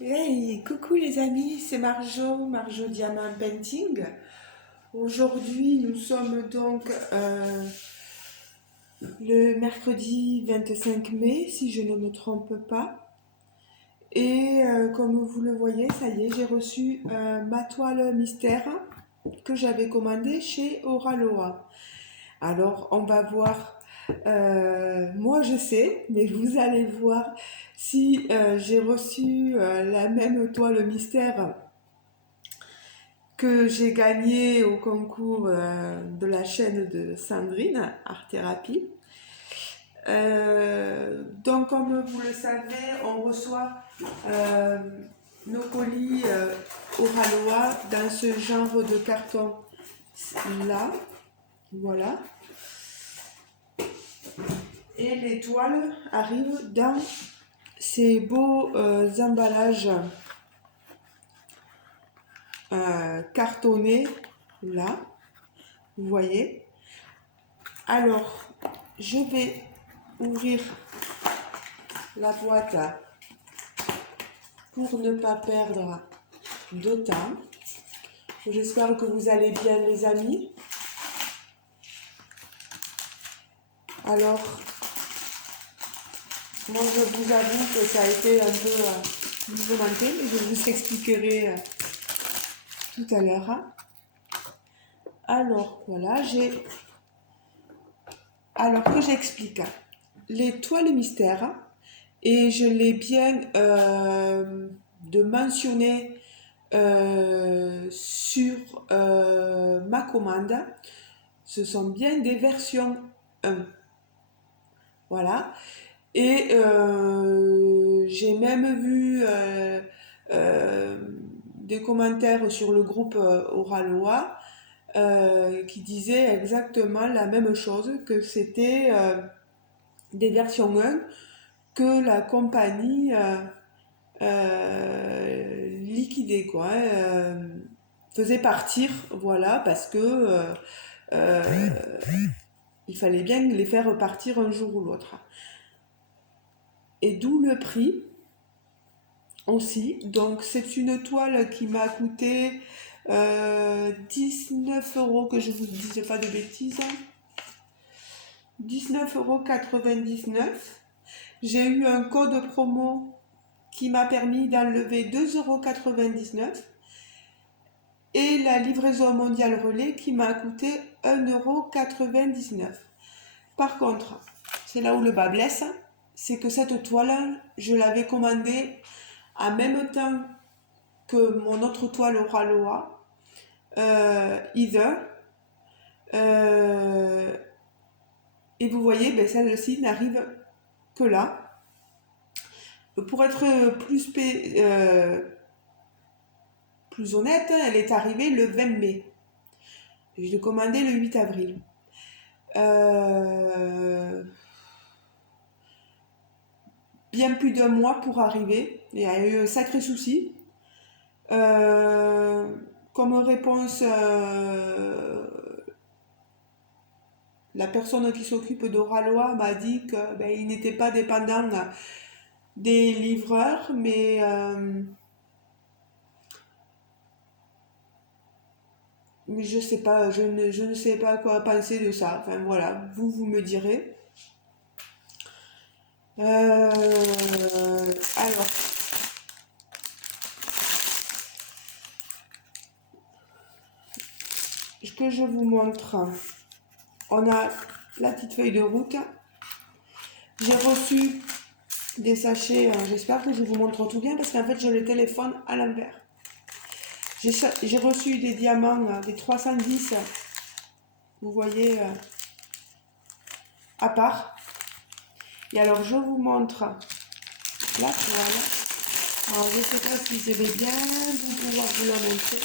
Hey, coucou les amis, c'est Marjo Diamant Painting. Aujourd'hui, nous sommes donc le mercredi 25 mai, si je ne me trompe pas. Et comme vous le voyez, ça y est, j'ai reçu ma toile mystère que j'avais commandée chez Oraloa. Alors, on va voir. Moi, je sais, mais vous allez voir si j'ai reçu la même toile mystère que j'ai gagnée au concours de la chaîne de Sandrine, Art Thérapie. Donc, comme vous le savez, on reçoit euh, nos colis Oraloa dans ce genre de carton là. Voilà. Et les toiles arrivent dans ces beaux emballages cartonnés là. Vous voyez. Alors, je vais ouvrir la boîte pour ne pas perdre de temps. J'espère que vous allez bien les amis. Alors, moi je vous avoue que ça a été un peu mouvementé, mais je vous expliquerai tout à l'heure. Alors, voilà, Alors que j'explique. Les toiles mystères, et je l'ai bien de mentionner sur ma commande, ce sont bien des versions 1. Voilà. Et j'ai même vu des commentaires sur le groupe Oraloa qui disaient exactement la même chose, que c'était des versions 1 que la compagnie liquidait, quoi, faisait partir, voilà, parce que euh, il fallait bien les faire repartir un jour ou l'autre. Et d'où le prix aussi. Donc c'est une toile qui m'a coûté 19 euros, que je vous dise pas de bêtises. 19,99 €. J'ai eu un code promo qui m'a permis d'enlever 2,99 € et la livraison mondiale relais qui m'a coûté 1,99 €. Par contre, c'est là où le bas blesse, c'est que cette toile, je l'avais commandée en même temps que mon autre toile Oraloa, Either. Euh, et vous voyez, ben, celle-ci n'arrive que là. Pour être plus honnête, elle est arrivée le 20 mai. Je l'ai commandée le 8 avril. Bien plus d'un mois pour arriver. Il y a eu un sacré souci. Comme réponse, la personne qui s'occupe d'Oraloa m'a dit que ben, il n'était pas dépendant des livreurs, mais je sais pas, je ne sais pas quoi penser de ça. Enfin voilà, vous me direz. Alors, ce que je vous montre, on a la petite feuille de route. J'ai reçu des sachets, j'espère que je vous montre tout bien parce qu'en fait je le téléphone à l'envers. J'ai reçu des diamants, des 310, vous voyez, à part. Et alors je vous montre la toile. Alors je ne sais pas si je vais bien vous pouvoir vous la montrer.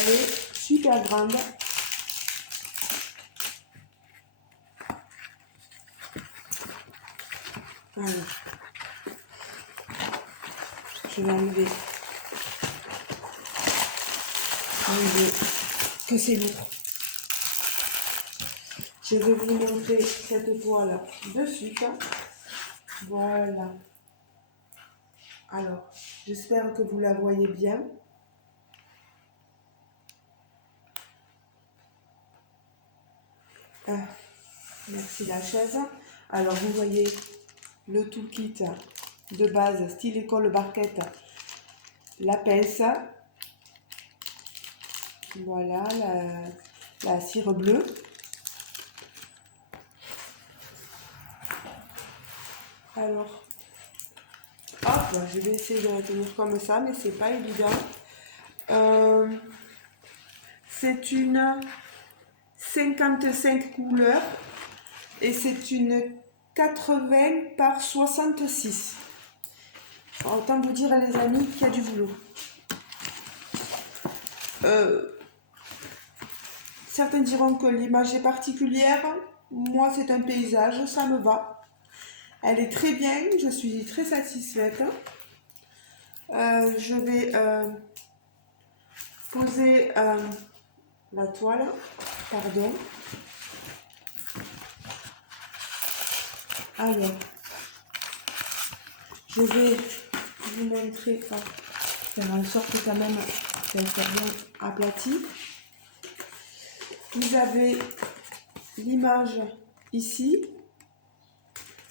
Elle est super grande. Voilà. Je vais enlever que c'est lourd. Je vais vous montrer cette toile de suite. Voilà. Alors, j'espère que vous la voyez bien. Ah, merci la chaise. Alors, vous voyez le toolkit de base, style école barquette, la pince, voilà, la cire bleue. Alors, hop, je vais essayer de la tenir comme ça, mais c'est pas évident. C'est une 55 couleurs et c'est une 80 par 66. Autant vous dire, les amis, qu'il y a du boulot. Certains diront que l'image est particulière. Moi, c'est un paysage, ça me va. Elle est très bien, je suis très satisfaite. Je vais poser la toile, pardon. Alors, je vais vous montrer, faire en sorte quand même qu'elle soit bien aplatie. Vous avez l'image ici,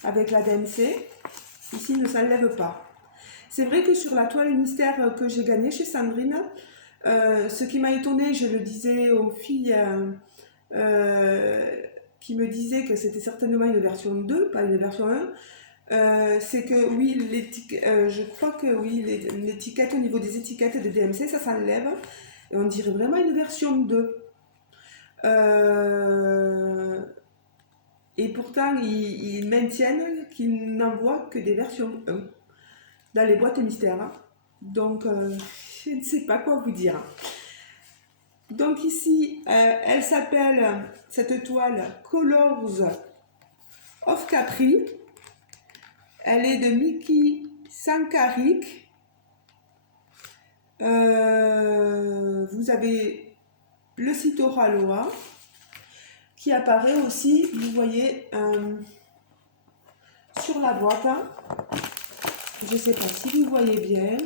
avec la DMC. Ici, ne s'enlève pas. C'est vrai que sur la toile mystère que j'ai gagnée chez Sandrine, ce qui m'a étonnée, je le disais aux filles qui me disaient que c'était certainement une version 2, pas une version 1, c'est que oui, je crois que oui, l'étiquette au niveau des étiquettes de DMC, ça s'enlève. Et on dirait vraiment une version 2. Et pourtant, ils maintiennent qu'ils n'envoient que des versions 1 dans les boîtes mystères. Hein. Donc, je ne sais pas quoi vous dire. Donc ici, elle s'appelle, cette toile, Colors of Capri. Elle est de Miki Sankaric. Vous avez le site Oraloa qui apparaît aussi, vous voyez, sur la boîte. Je ne sais pas si vous voyez bien,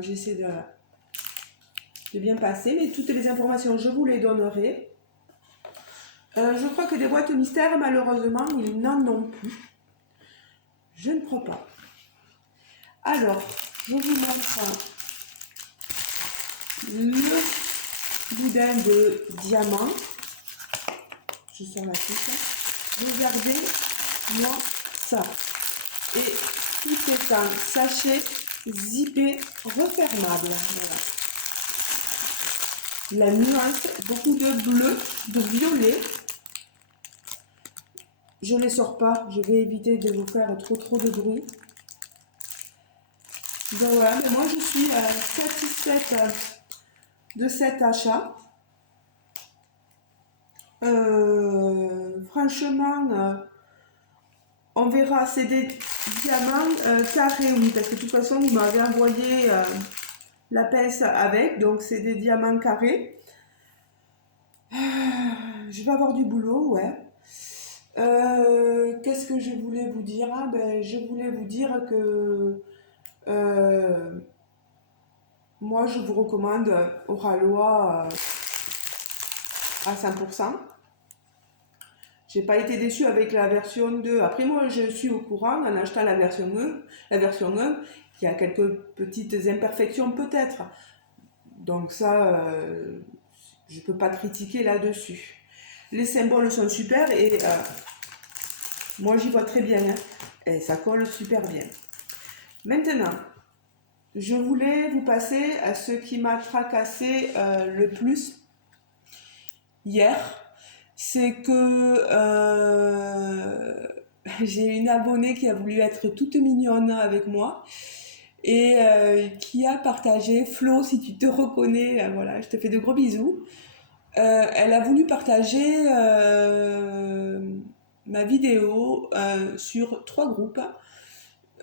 j'essaie de bien passer, mais toutes les informations, je vous les donnerai. Je crois que des boîtes mystères, malheureusement, ils n'en ont plus. Je ne crois pas. Alors, je vous montre le boudin de diamant. Je sors la fiche. Regardez-moi ça. Et tout est un sachet zippé refermable. Voilà. La nuance, beaucoup de bleu, de violet. Je ne les sors pas, je vais éviter de vous faire trop de bruit. Donc voilà, mais moi je suis satisfaite de cet achat. Franchement, on verra, c'est des diamants carrés, oui, parce que de toute façon, vous m'avez envoyé la pince avec, donc c'est des diamants carrés. Je vais avoir du boulot, ouais. Qu'est-ce que je voulais vous dire? Je voulais vous dire que moi, je vous recommande Oraloa à 100%. J'ai pas été déçue avec la version 2. Après, moi, je suis au courant en achetant la version 1, qui a quelques petites imperfections peut-être. Donc ça, je peux pas critiquer là-dessus. Les symboles sont super et moi, j'y vois très bien. Hein, et ça colle super bien. Maintenant, je voulais vous passer à ce qui m'a tracassé le plus hier. C'est que j'ai une abonnée qui a voulu être toute mignonne avec moi et qui a partagé, Flo, si tu te reconnais, voilà, je te fais de gros bisous. Elle a voulu partager ma vidéo sur 3 groupes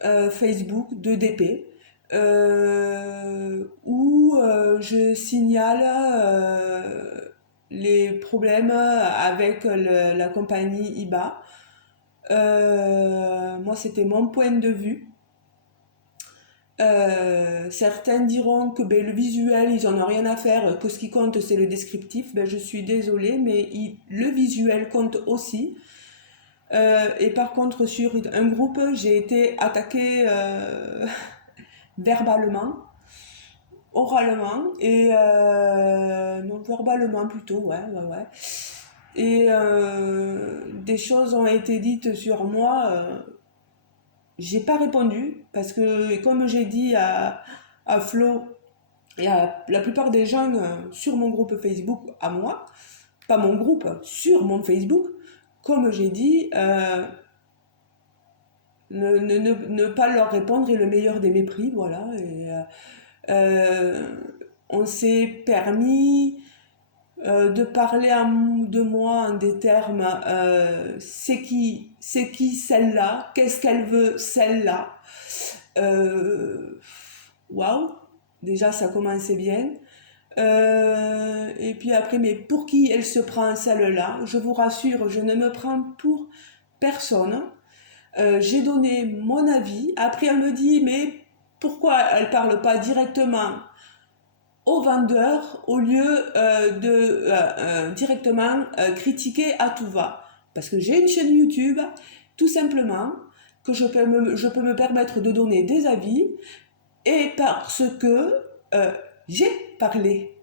Facebook de DP où je signale les problèmes avec la compagnie IBA. Moi, c'était mon point de vue. Certains diront que ben, le visuel, ils en ont rien à faire, que ce qui compte, c'est le descriptif. Ben, je suis désolée, mais le visuel compte aussi. Et par contre, sur un groupe, j'ai été attaquée verbalement, oralement, et non, verbalement plutôt, ouais. Et des choses ont été dites sur moi. J'ai pas répondu parce que, comme j'ai dit à Flo et à la plupart des gens sur mon groupe Facebook à moi, pas mon groupe, sur mon Facebook, comme j'ai dit, ne pas leur répondre est le meilleur des mépris, voilà. Et, euh, on s'est permis de parler de moi en des termes c'est qui celle-là, qu'est-ce qu'elle veut celle-là. Waouh, déjà ça commençait bien. Et puis après, mais pour qui elle se prend celle-là? Je vous rassure, je ne me prends pour personne. J'ai donné mon avis. Après, elle me dit, mais pourquoi elle parle pas directement au vendeur au lieu de directement critiquer à tout va? Parce que j'ai une chaîne YouTube, tout simplement, que je peux me permettre de donner des avis, et parce que j'ai parlé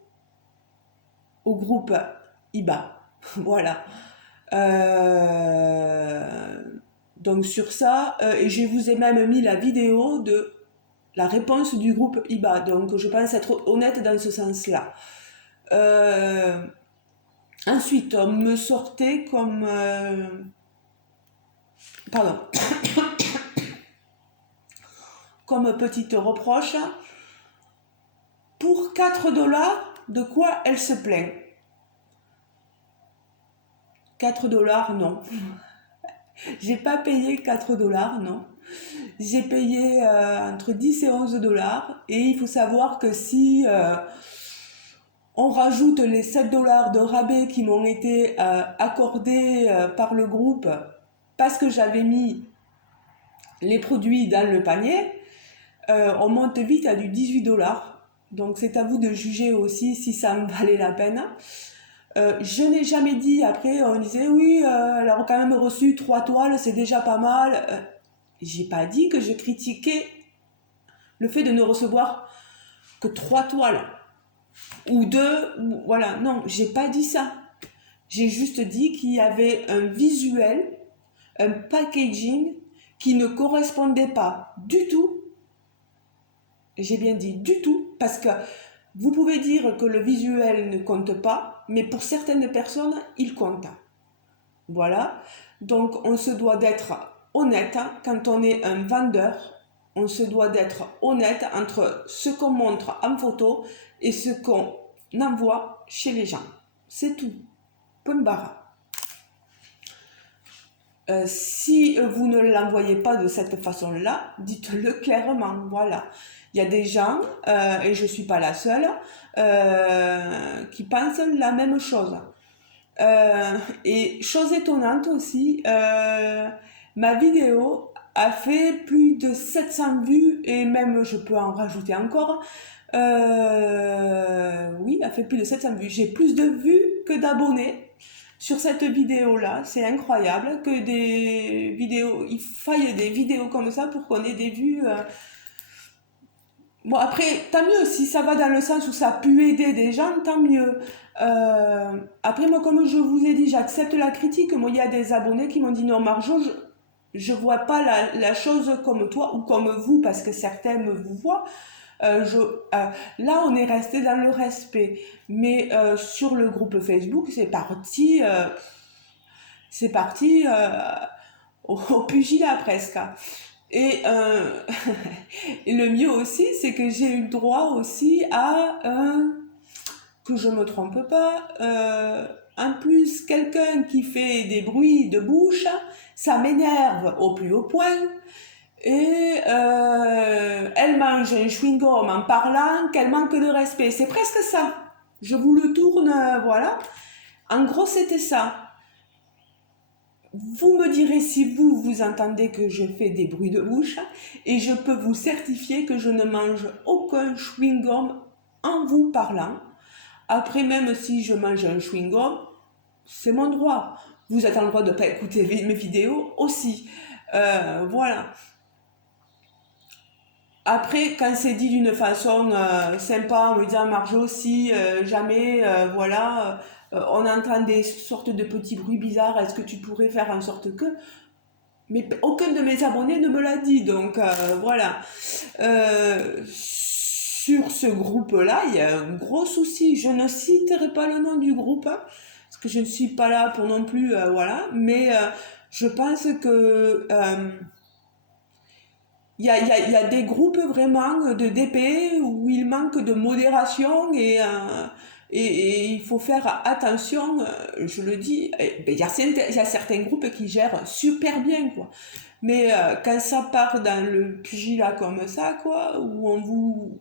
au groupe IBA. Voilà. Donc sur ça, et je vous ai même mis la vidéo de la réponse du groupe IBA. Donc je pense être honnête dans ce sens-là. Ensuite, on me sortait comme... pardon. Comme petite reproche, pour 4 dollars, de quoi elle se plaint? 4 dollars, non. J'ai pas payé 4 dollars, non. J'ai payé entre 10 et 11 dollars. Et il faut savoir que si on rajoute les 7 dollars de rabais qui m'ont été accordés par le groupe parce que j'avais mis les produits dans le panier, on monte vite à du 18 dollars. Donc c'est à vous de juger aussi si ça me valait la peine. Je n'ai jamais dit, après on disait oui, elle a quand même reçu 3 toiles, c'est déjà pas mal. J'ai pas dit que je critiquais le fait de ne recevoir que 3 toiles ou 2, voilà, non, j'ai pas dit ça. J'ai juste dit qu'il y avait un visuel, un packaging qui ne correspondait pas du tout. J'ai bien dit du tout, parce que vous pouvez dire que le visuel ne compte pas, mais pour certaines personnes, il compte. Voilà. Donc, on se doit d'être honnête quand on est un vendeur. On se doit d'être honnête entre ce qu'on montre en photo et ce qu'on envoie chez les gens. C'est tout. Point barre. Si vous ne l'envoyez pas de cette façon-là, dites-le clairement. Voilà. Il y a des gens, et je ne suis pas la seule, qui pensent la même chose. Et chose étonnante aussi, ma vidéo a fait plus de 700 vues, et même je peux en rajouter encore. Oui, a fait plus de 700 vues. J'ai plus de vues que d'abonnés sur cette vidéo-là. C'est incroyable que des vidéos, il faille des vidéos comme ça pour qu'on ait des vues. Bon, après, tant mieux, si ça va dans le sens où ça a pu aider des gens, tant mieux. Après, moi, comme je vous ai dit, j'accepte la critique. Moi, il y a des abonnés qui m'ont dit non, Marjo, je vois pas la chose comme toi ou comme vous, parce que certains me vous voient. Là, on est resté dans le respect. Mais sur le groupe Facebook, c'est parti au pugilat presque. Et, et le mieux aussi, c'est que j'ai eu droit aussi à que je me trompe pas. En plus, quelqu'un qui fait des bruits de bouche, ça m'énerve au plus haut point. Et elle mange un chewing-gum en parlant qu'elle manque de respect. C'est presque ça. Je vous le tourne, voilà. En gros, c'était ça. Vous me direz si vous entendez que je fais des bruits de bouche et je peux vous certifier que je ne mange aucun chewing-gum en vous parlant. Après, même si je mange un chewing-gum, c'est mon droit. Vous avez le droit de ne pas écouter mes vidéos aussi. Voilà. Après, quand c'est dit d'une façon sympa, en me disant Marjo aussi, jamais, voilà, on entend des sortes de petits bruits bizarres, est-ce que tu pourrais faire en sorte que... Mais aucun de mes abonnés ne me l'a dit, donc voilà. Sur ce groupe-là, il y a un gros souci. Je ne citerai pas le nom du groupe, hein, parce que je ne suis pas là pour non plus, voilà. Mais je pense que il y a des groupes vraiment de DP où il manque de modération et il faut faire attention, je le dis. Ben, il y a certains groupes qui gèrent super bien, quoi. Mais quand ça part dans le pugilat comme ça, quoi, où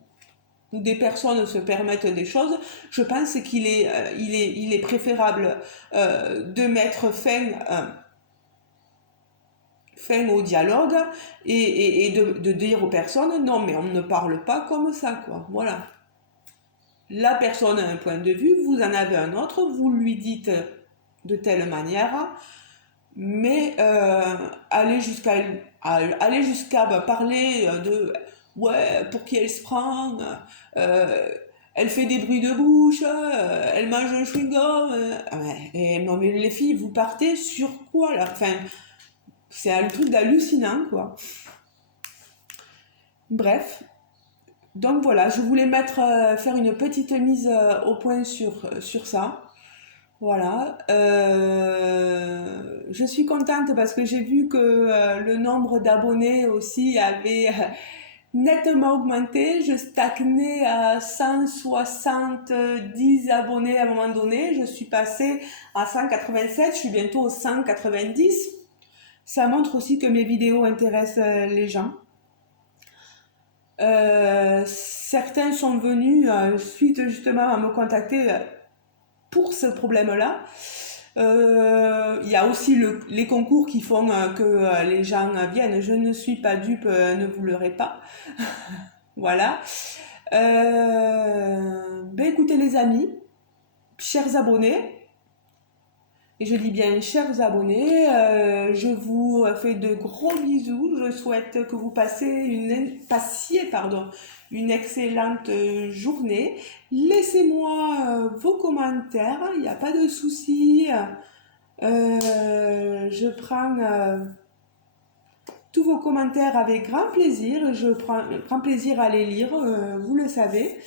des personnes se permettent des choses, je pense il est préférable de mettre fin au dialogue et de dire aux personnes non mais on ne parle pas comme ça, quoi. Voilà, la personne a un point de vue, vous en avez un autre, vous lui dites de telle manière, mais aller jusqu'à parler de ouais, pour qui elle se prend, elle fait des bruits de bouche, elle mange un chewing-gum, non mais les filles, vous partez sur quoi là? Enfin, c'est un truc d'hallucinant, quoi. Bref, donc voilà, je voulais faire une petite mise au point sur ça. Voilà. Je suis contente parce que j'ai vu que le nombre d'abonnés aussi avait nettement augmenté. Je stagnais à 170 abonnés à un moment donné. Je suis passée à 187, je suis bientôt aux 190. Ça montre aussi que mes vidéos intéressent les gens. Certains sont venus suite justement à me contacter pour ce problème-là. Il y a aussi les concours qui font que les gens viennent. Je ne suis pas dupe, ne vous leurrez pas. Voilà. Ben écoutez les amis, chers abonnés, et je dis bien chers abonnés, je vous fais de gros bisous. Je souhaite que vous passiez une excellente journée. Laissez-moi vos commentaires, il n'y a pas de souci. Je prends tous vos commentaires avec grand plaisir. Je prends grand plaisir à les lire, vous le savez.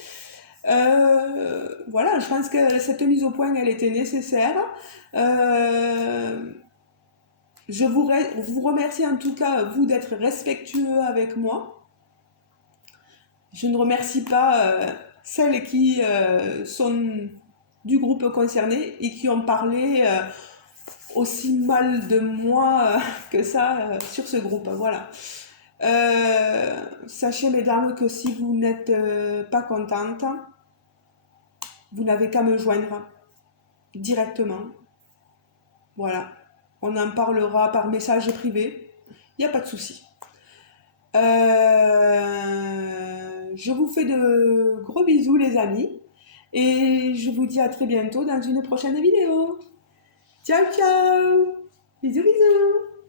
Voilà, je pense que cette mise au point, elle était nécessaire. Je vous remercie en tout cas, vous, d'être respectueux avec moi. Je ne remercie pas celles qui sont du groupe concerné et qui ont parlé aussi mal de moi que ça sur ce groupe. Voilà. Sachez, mesdames, que si vous n'êtes pas contente, vous n'avez qu'à me joindre directement. Voilà. On en parlera par message privé. Il n'y a pas de souci. Je vous fais de gros bisous, les amis. Et je vous dis à très bientôt dans une prochaine vidéo. Ciao, ciao! Bisous, bisous!